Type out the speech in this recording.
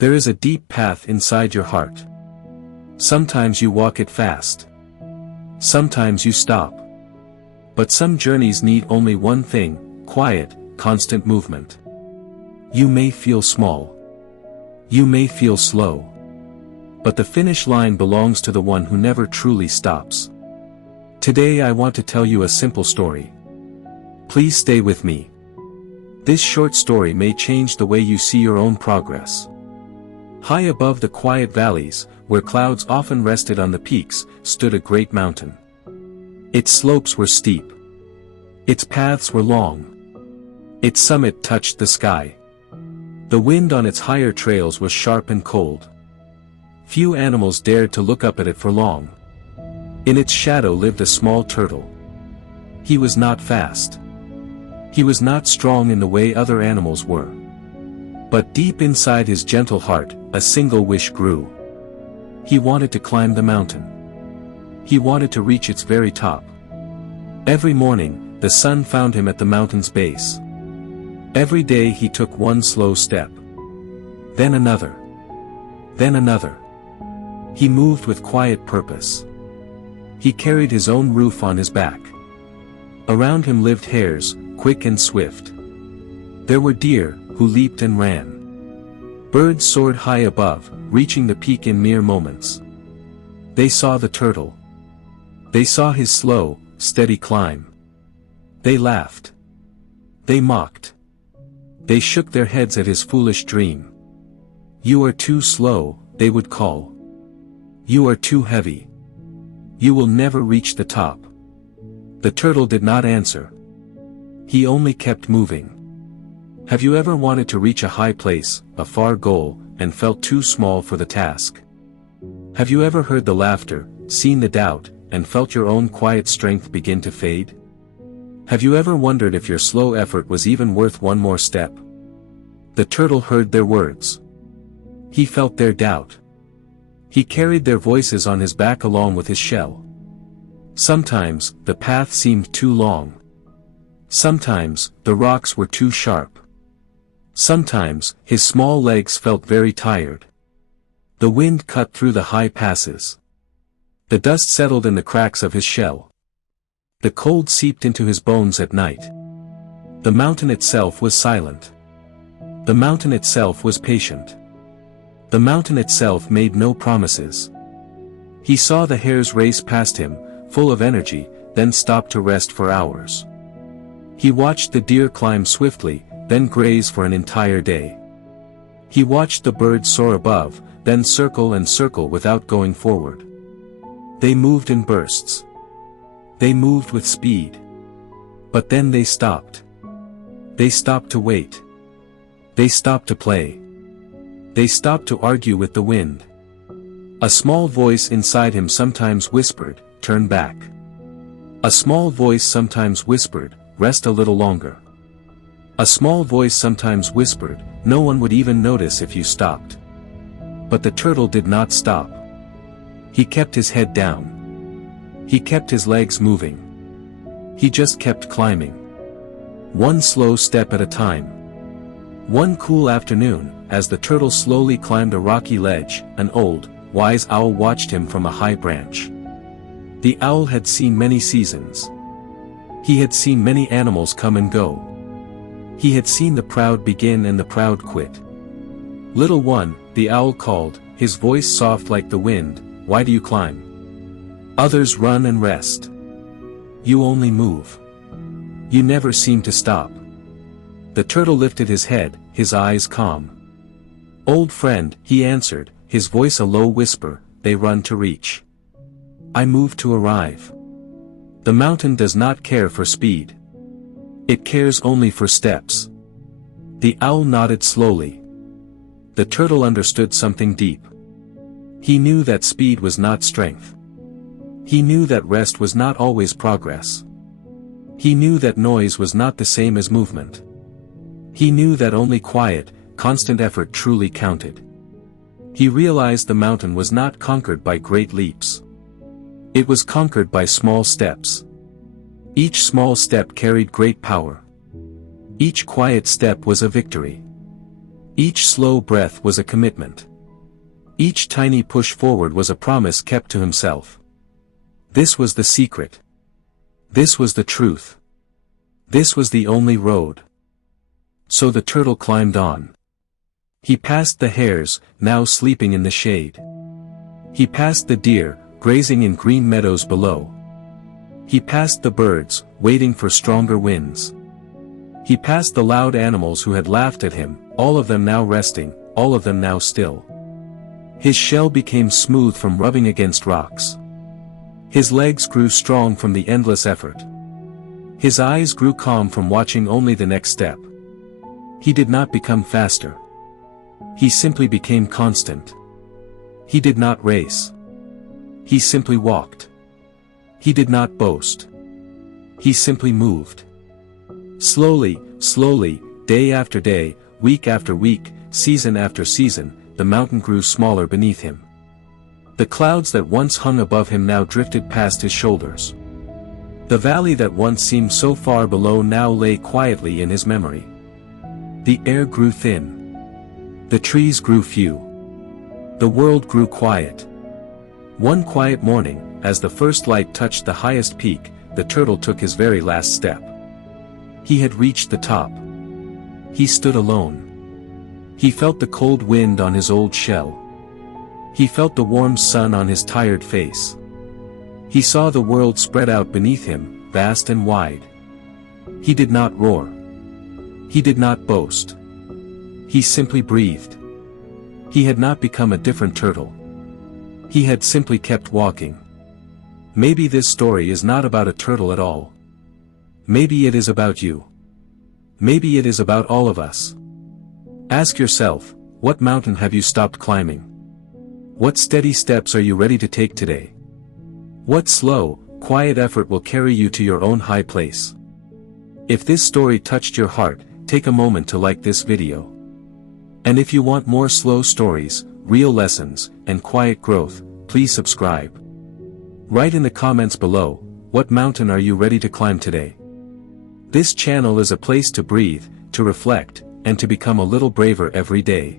There is a deep path inside your heart. Sometimes you walk it fast. Sometimes you stop. But some journeys need only one thing: quiet, constant movement. You may feel small. You may feel slow. But the finish line belongs to the one who never truly stops. Today I want to tell you a simple story. Please stay with me. This short story may change the way you see your own progress. High above the quiet valleys, where clouds often rested on the peaks, stood a great mountain. Its slopes were steep. Its paths were long. Its summit touched the sky. The wind on its higher trails was sharp and cold. Few animals dared to look up at it for long. In its shadow lived a small turtle. He was not fast. He was not strong in the way other animals were. But deep inside his gentle heart, a single wish grew. He wanted to climb the mountain. He wanted to reach its very top. Every morning, the sun found him at the mountain's base. Every day he took one slow step. Then another. Then another. He moved with quiet purpose. He carried his own roof on his back. Around him lived hares, quick and swift. There were deer, who leaped and ran. Birds soared high above, reaching the peak in mere moments. They saw the turtle. They saw his slow, steady climb. They laughed. They mocked. They shook their heads at his foolish dream. "You are too slow," they would call. "You are too heavy. You will never reach the top." The turtle did not answer. He only kept moving. Have you ever wanted to reach a high place, a far goal, and felt too small for the task? Have you ever heard the laughter, seen the doubt, and felt your own quiet strength begin to fade? Have you ever wondered if your slow effort was even worth one more step? The turtle heard their words. He felt their doubt. He carried their voices on his back along with his shell. Sometimes, the path seemed too long. Sometimes, the rocks were too sharp. Sometimes, his small legs felt very tired. The wind cut through the high passes. The dust settled in the cracks of his shell. The cold seeped into his bones at night. The mountain itself was silent. The mountain itself was patient. The mountain itself made no promises. He saw the hares race past him, full of energy, then stop to rest for hours. He watched the deer climb swiftly, then graze for an entire day. He watched the birds soar above, then circle and circle without going forward. They moved in bursts. They moved with speed. But then they stopped. They stopped to wait. They stopped to play. They stopped to argue with the wind. A small voice inside him sometimes whispered, "Turn back." A small voice sometimes whispered, "Rest a little longer." A small voice sometimes whispered, "No one would even notice if you stopped." But the turtle did not stop. He kept his head down. He kept his legs moving. He just kept climbing. One slow step at a time. One cool afternoon, as the turtle slowly climbed a rocky ledge, an old, wise owl watched him from a high branch. The owl had seen many seasons. He had seen many animals come and go. He had seen the proud begin and the proud quit. "Little one," the owl called, his voice soft like the wind, "why do you climb? Others run and rest. You only move. You never seem to stop." The turtle lifted his head, his eyes calm. "Old friend," he answered, his voice a low whisper, "they run to reach. I move to arrive. The mountain does not care for speed. It cares only for steps." The owl nodded slowly. The turtle understood something deep. He knew that speed was not strength. He knew that rest was not always progress. He knew that noise was not the same as movement. He knew that only quiet, constant effort truly counted. He realized the mountain was not conquered by great leaps. It was conquered by small steps. Each small step carried great power. Each quiet step was a victory. Each slow breath was a commitment. Each tiny push forward was a promise kept to himself. This was the secret. This was the truth. This was the only road. So the turtle climbed on. He passed the hares, now sleeping in the shade. He passed the deer, grazing in green meadows below. He passed the birds, waiting for stronger winds. He passed the loud animals who had laughed at him, all of them now resting, all of them now still. His shell became smooth from rubbing against rocks. His legs grew strong from the endless effort. His eyes grew calm from watching only the next step. He did not become faster. He simply became constant. He did not race. He simply walked. He did not boast. He simply moved. Slowly, slowly, day after day, week after week, season after season, the mountain grew smaller beneath him. The clouds that once hung above him now drifted past his shoulders. The valley that once seemed so far below now lay quietly in his memory. The air grew thin. The trees grew few. The world grew quiet. One quiet morning, as the first light touched the highest peak, the turtle took his very last step. He had reached the top. He stood alone. He felt the cold wind on his old shell. He felt the warm sun on his tired face. He saw the world spread out beneath him, vast and wide. He did not roar. He did not boast. He simply breathed. He had not become a different turtle. He had simply kept walking. Maybe this story is not about a turtle at all. Maybe it is about you. Maybe it is about all of us. Ask yourself, what mountain have you stopped climbing? What steady steps are you ready to take today? What slow, quiet effort will carry you to your own high place? If this story touched your heart, take a moment to like this video. And if you want more slow stories, real lessons, and quiet growth, please subscribe. Write in the comments below, what mountain are you ready to climb today? This channel is a place to breathe, to reflect, and to become a little braver every day.